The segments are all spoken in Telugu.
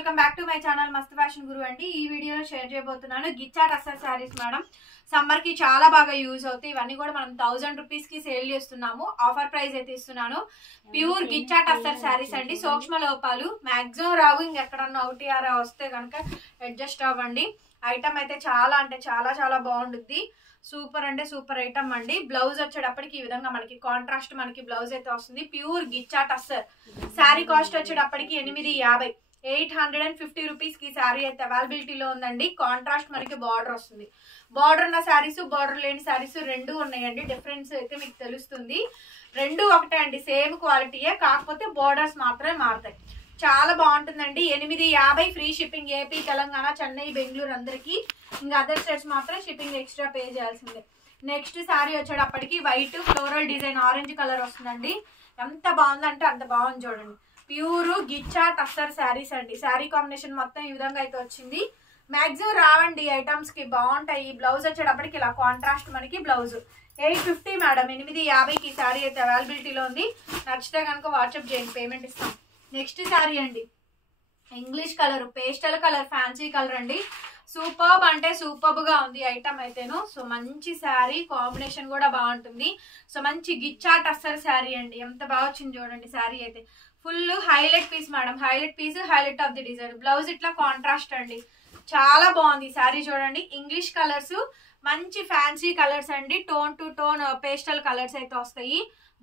Welcome back to my channel మస్త్ ఫ్యాషన్ గురు అండి. ఈ వీడియోలో షేర్ చేయబోతున్నాను గిచ్చా టస్సర్ శారీస్ మేడం. సమ్మర్ కి చాలా బాగా యూజ్ అవుతాయి. ఇవన్నీ కూడా మనం 1000 రూపీస్ కి సేల్ చేస్తున్నాము. ఆఫర్ ప్రైస్ అయితే ఇస్తున్నాను. ప్యూర్ గిచ్చా టస్సర్ శారీస్ అండి. సూక్ష్మ లోపాలు మాక్సిమం రావు. ఇంకెక్కడన్నా ఒకటి ఆరా వస్తే కనుక అడ్జస్ట్ అవ్వండి. ఐటమ్ అయితే చాలా అంటే చాలా చాలా బాగుంటుంది. సూపర్ అంటే సూపర్ ఐటమ్ అండి. బ్లౌజ్ వచ్చేటప్పటికి ఈ విధంగా మనకి కాంట్రాస్ట్ మనకి బ్లౌజ్ అయితే వస్తుంది. ప్యూర్ గిచ్చా టస్సర్ శారీ కాస్ట్ వచ్చేటప్పటికి 850 850 రూపీస్ కి శారీ అయితే అవైలబిలిటీలో ఉందండి. కాంట్రాస్ట్ మనకి బార్డర్ వస్తుంది. బార్డర్ ఉన్న శారీస్ బార్డర్ లేని శారీస్ రెండు ఉన్నాయండి. డిఫరెన్స్ అయితే మీకు తెలుస్తుంది. రెండు ఒకటే అండి, సేమ్ క్వాలిటీయే, కాకపోతే బార్డర్స్ మాత్రమే మారుతాయి. చాలా బాగుంటుందండి. 850 free shipping. AP, Telangana, Chennai, Bengaluru అందరికి. ఇంకా అదర్ స్టేట్స్ మాత్రం షిప్పింగ్ ఎక్స్ట్రా పే చేయాల్సిందే. నెక్స్ట్ శారీ వచ్చేటప్పటికి white floral design orange colour వస్తుందండి. ఎంత బాగుందంటే అంత బాగుంది చూడండి. ప్యూర్ గిచ్చా టస్సర్ శారీస్ అండి. శారీ కాంబినేషన్ మొత్తం ఈ విధంగా అయితే వచ్చింది. మాక్సిమం రావండి ఐటమ్స్ కి, బాగుంటాయి. బ్లౌజ్ వచ్చేటప్పటికి ఇలా కాంట్రాస్ట్ మనకి బ్లౌజ్ 850 మేడం. 850కి శారీ అయితే అవైలబిలిటీలో ఉంది. నచ్చితే కనుక వాట్సాప్ చేయండి, పేమెంట్ ఇస్తాం. నెక్స్ట్ శారీ అండి English colour pastel colour fancy colour అండి. సూపర్బ్ అంటే సూపర్బ్ గా ఉంది ఐటమ్ అయితేను. సో మంచి శారీ కాంబినేషన్ కూడా బాగుంటుంది. సో మంచి గిచ్చా టస్సర్ శారీ అండి. ఎంత బాగా వచ్చింది చూడండి. శారీ అయితే full highlight piece madam. Highlight piece, highlight of the design. Blouse ఇట్లా కాంట్రాస్ట్ అండి. చాలా బాగుంది శారీ చూడండి. ఇంగ్లీష్ కలర్స్ మంచి ఫ్యాన్సీ కలర్స్ అండి. Tone to tone pastel colours అయితే వస్తాయి.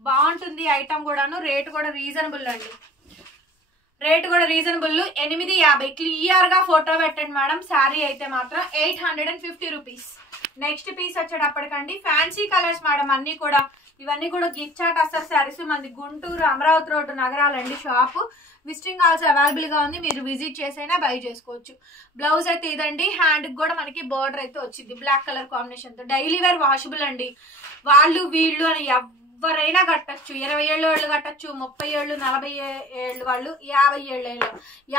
బాగుంటుంది ఐటమ్ కూడాను. రేట్ కూడా రీజనబుల్ అండి. రేట్ కూడా రీజనబుల్. 850 క్లియర్ గా ఫోటో పెట్టండి మేడం. శారీ అయితే మాత్రం 850 రూపీస్. నెక్స్ట్ పీస్ వచ్చేటప్పటికండి ఫ్యాన్సీ కలర్స్ మేడం. అన్ని కూడా ఇవన్నీ కూడా గిచ్చా టస్సర్ శారీస్. మనది గుంటూరు అమరావతి రోడ్డు నగరాలండి షాప్. విజిటింగ్ ఆల్సో అవైలబుల్ గా ఉంది. మీరు విజిట్ చేసైనా బై చేసుకోవచ్చు. బ్లౌజ్ అయితే ఇదండి. హ్యాండ్ కూడా మనకి బోర్డర్ అయితే వచ్చింది బ్లాక్ కలర్ కాంబినేషన్ తో. డైలీ వేర్ వాషబుల్ అండి. వాళ్ళు వీళ్ళు అని ఎవరైనా కట్టచ్చు. 20 ఏళ్ళు వాళ్ళు కట్టచ్చు, 30 ఏళ్ళు, 40 ఏళ్ళు వాళ్ళు, 50 ఏళ్ళు,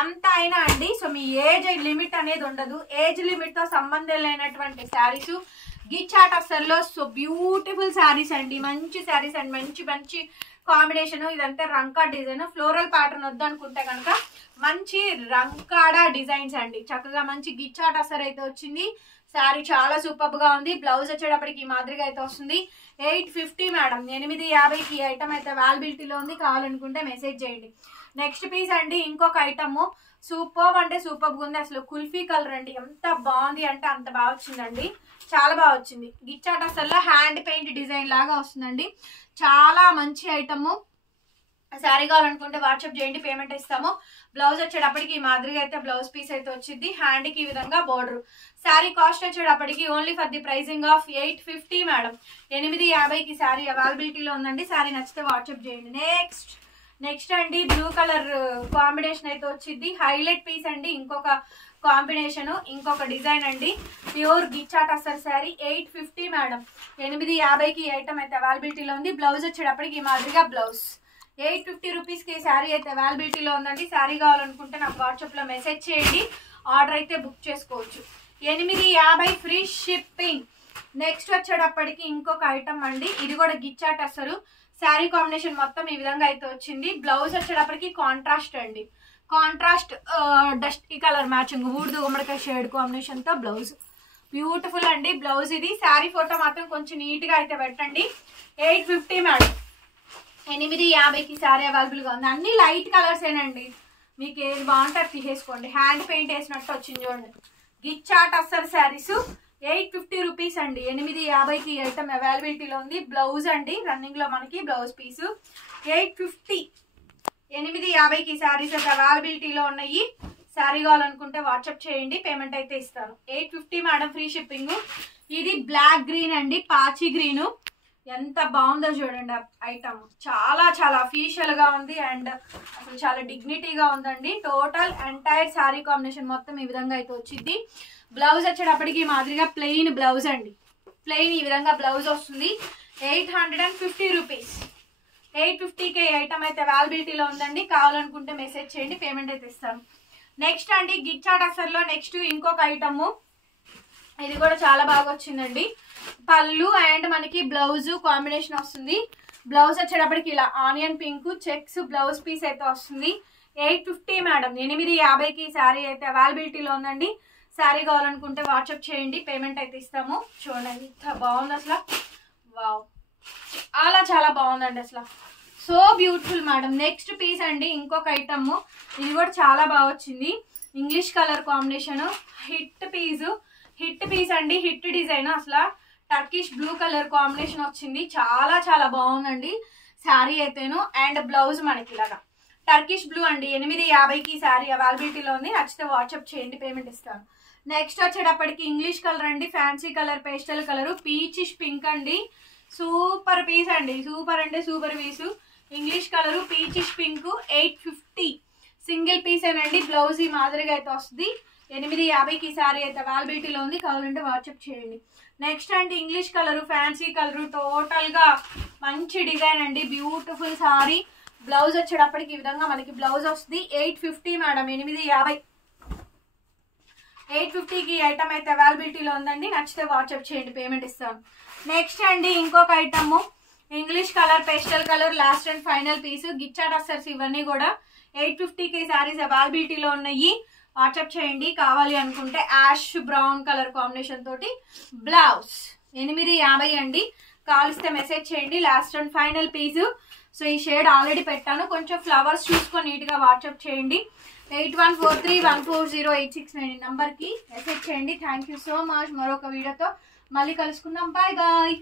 ఎంత అయినా అండి. సో మీ ఏజ్ లిమిట్ అనేది ఉండదు. ఏజ్ లిమిట్ తో సంబంధం లేనటువంటి శారీస్ గిచ్చా టస్సర్ లో. సో బ్యూటిఫుల్ శారీస్ అండి. మంచి శారీస్ అండి. మంచి మంచి కాంబినేషన్. ఇదంతా రంకా డిజైన్. ఫ్లోరల్ ప్యాటర్న్ వద్దు అనుకుంటే కనుక మంచి రంకాడా డిజైన్స్ అండి. చక్కగా మంచి గిచ్చా టస్సర్ అయితే వచ్చింది. శారీ చాలా సూపర్ గా ఉంది. బ్లౌజ్ వచ్చేటప్పటికి ఈ మాదిరిగా అయితే వస్తుంది. 850 మేడం. 850కి ఐటమ్ అయితే అవైలబిలిటీలో ఉంది. కావాలనుకుంటే మెసేజ్ చేయండి. నెక్స్ట్ పీస్ అండి ఇంకొక ఐటమ్. సూపర్ అంటే సూపర్ గా ఉంది. అసలు కుల్ఫీ కలర్ అండి. ఎంత బాగుంది అంటే అంత బాగా వచ్చిందండి. చాలా బాగా వచ్చింది. గిచ్చా టస్సర్ లో హ్యాండ్ పెయింట్ డిజైన్ లాగా వస్తుందండి. చాలా మంచి ఐటమ్. శారీ కావాలనుకుంటే వాట్సాప్ చేయండి, పేమెంట్ ఇస్తాము. బ్లౌజ్ వచ్చేటప్పటికి ఈ మాదిరిగా అయితే బ్లౌజ్ పీస్ అయితే వచ్చింది. హ్యాండ్ కి ఈ విధంగా బోర్డర్. శారీ కాస్ట్ వచ్చేటప్పటికి only for the pricing of 850 madam. 850కి శారీ అవైలబిలిటీలో ఉందండి. శారీ నచ్చితే వాట్సాప్ చేయండి. నెక్స్ట్ అండి బ్లూ కలర్ కాంబినేషన్ అయితే వచ్చింది. హైలైట్ పీస్ అండి. ఇంకొక కాంబినేషన్, ఇంకొక డిజైన్ అండి. Pure గిచ్చా tussar sari 850 madam. 850కి item అయితే అవైలబిలిటీలో ఉంది. బ్లౌజ్ వచ్చేటప్పటికి ఈ మాదిరిగా బ్లౌజ్ 850 రూపీస్ కి శారీ అయితే అవైలబిలిటీలో ఉందండి. శారీ కావాలనుకుంటే నాకు వాట్సాప్ లో మెసేజ్ చేయండి. ఆర్డర్ అయితే బుక్ చేసుకోవచ్చు. 850 ఫ్రీ షిప్పింగ్. నెక్స్ట్ వచ్చేటప్పటికి ఇంకొక ఐటమ్ అండి. ఇది కూడా గిచ్చా టస్సర్. శారీ కాంబినేషన్ మొత్తం ఈ విధంగా అయితే వచ్చింది. బ్లౌజ్ వచ్చేటప్పటికి కాంట్రాస్ట్ అండి. Contrast dusty colour matching Urdu గుమ్మడికాయ షేడ్ కాంబినేషన్ తో బ్లౌజ్. బ్యూటిఫుల్ అండి బ్లౌజ్ ఇది. శారీ ఫోటో మాత్రం కొంచెం నీట్ గా అయితే పెట్టండి. 850 మేడం. 850కి శారీ అవైలబుల్ గా ఉంది. అన్ని లైట్ కలర్స్ ఏనండి. మీకు ఏది బాగుంటే అది తీసేసుకోండి. హ్యాండ్ పెయింట్ వేసినట్టు వచ్చింది చూడండి. గిచ్చా టస్సర్ శారీస్ 850 రూపీస్ అండి. 850కి ఐటమ్ అవైలబిలిటీలో ఉంది. బ్లౌజ్ అండి రన్నింగ్ లో మనకి బ్లౌజ్ పీస్ 850. 850కి శారీస్ అయితే అవైలబిలిటీలో ఉన్నాయి. శారీ కావాలనుకుంటే వాట్సాప్ చేయండి, పేమెంట్ అయితే ఇస్తాను. 850 మేడం. Free shipping. ఇది బ్లాక్ గ్రీన్ అండి, పాచి గ్రీన్. ఎంత బాగుందో చూడండి ఐటమ్. చాలా చాలా అఫీషియల్ గా ఉంది అండ్ అసలు చాలా డిగ్నిటీగా ఉందండి. టోటల్ ఎంటైర్ శారీ కాంబినేషన్ మొత్తం ఈ విధంగా అయితే వచ్చింది. బ్లౌజ్ వచ్చేటప్పటికి మాదిరిగా ప్లెయిన్ బ్లౌజ్ అండి. ప్లెయిన్ ఈ విధంగా బ్లౌజ్ వస్తుంది. 850 రూపీస్. 850కి ఐటమ్ అయితే అవైలబిలిటీలో ఉందండి. కావాలనుకుంటే మెసేజ్ చేయండి, పేమెంట్ అయితే ఇస్తాను. నెక్స్ట్ అండి గిచ్చా టస్సర్ లో నెక్స్ట్ ఇంకొక ఐటమ్. ఇది కూడా చాలా బాగా వచ్చిందండి. పళ్ళు అండ్ మనకి బ్లౌజ్ కాంబినేషన్ వస్తుంది. బ్లౌజ్ వచ్చేటప్పటికి ఇలా onion pink checks blouse piece అయితే వస్తుంది. 850 మేడం, 850కి శారీ అయితే అవైలబిలిటీలో ఉందండి. శారీ కావాలనుకుంటే వాట్సాప్ చేయండి, పేమెంట్ అయితే ఇస్తాము. చూడండి ఎంత బాగుంది అసలు, వావ్ చాలా బాగుందండి అసలు, so beautiful madam. Next piece అండి, ఇంకొక ఐటమ్, ఇది కూడా చాలా బాగా వచ్చింది. English colour combination, hit piece అండి, హిట్ డిజైన్. అసలు టర్కిష్ బ్లూ కలర్ కాంబినేషన్ వచ్చింది, చాలా బాగుందండి శారీ అయితేను. అండ్ బ్లౌజ్ మనకి ఇలాగా టర్కిష్ బ్లూ అండి. 850కి శారీ అవైలబిలిటీలో ఉంది. నచ్చితే వాట్సాప్ చేయండి, పేమెంట్ ఇస్తాను. నెక్స్ట్ వచ్చేటప్పటికి ఇంగ్లీష్ కలర్ అండి, fancy colour, pastel colour, peachish pink అండి. సూపర్ పీస్ అండి, సూపర్ అంటే super piece. English colour peachish pink, 850 single పీసేనండి. బ్లౌజ్ ఈ మాదిరిగా అయితే వస్తుంది. 850కి శారీ అయితే అవైలబిలిటీలో ఉంది, కావాలంటే వాట్సాప్ చేయండి. నెక్స్ట్ అంటే English colour, fancy colour, total గా మంచి డిజైన్ అండి, బ్యూటిఫుల్ సారీ. బ్లౌజ్ వచ్చేటప్పటికి ఈ విధంగా మనకి బ్లౌజ్ వస్తుంది. 850 మేడం, 850కి ఐటమ్ అయితే అవైలబిలిటీలో ఉందండి. నచ్చితే వాట్సాప్ చేయండి, పేమెంట్ ఇస్తాను. నెక్స్ట్ అండి ఇంకొక item, English colour, pastel colour, last and final piece. Ghicha tussars ఇవన్నీ కూడా 850కి శారీస్ అవైలబిలిటీలో ఉన్నాయి. వాట్సాప్ చేయండి, కావాలి అనుకుంటే. యాష్ బ్రౌన్ కలర్ కాంబినేషన్ తోటి బ్లౌజ్ 850 అండి. కాలిస్తే మెసేజ్ చేయండి, last and final piece. So ఈ షేడ్ ఆల్రెడీ పెట్టాను, కొంచెం ఫ్లవర్స్ చూసుకొని నీట్ గా వాట్సాప్ చేయండి. 8143140869 నంబర్ కి మెసేజ్ చేయండి. Thank you so much. మరొక వీడియోతో మళ్ళీ కలుసుకుందాం. Bye bye.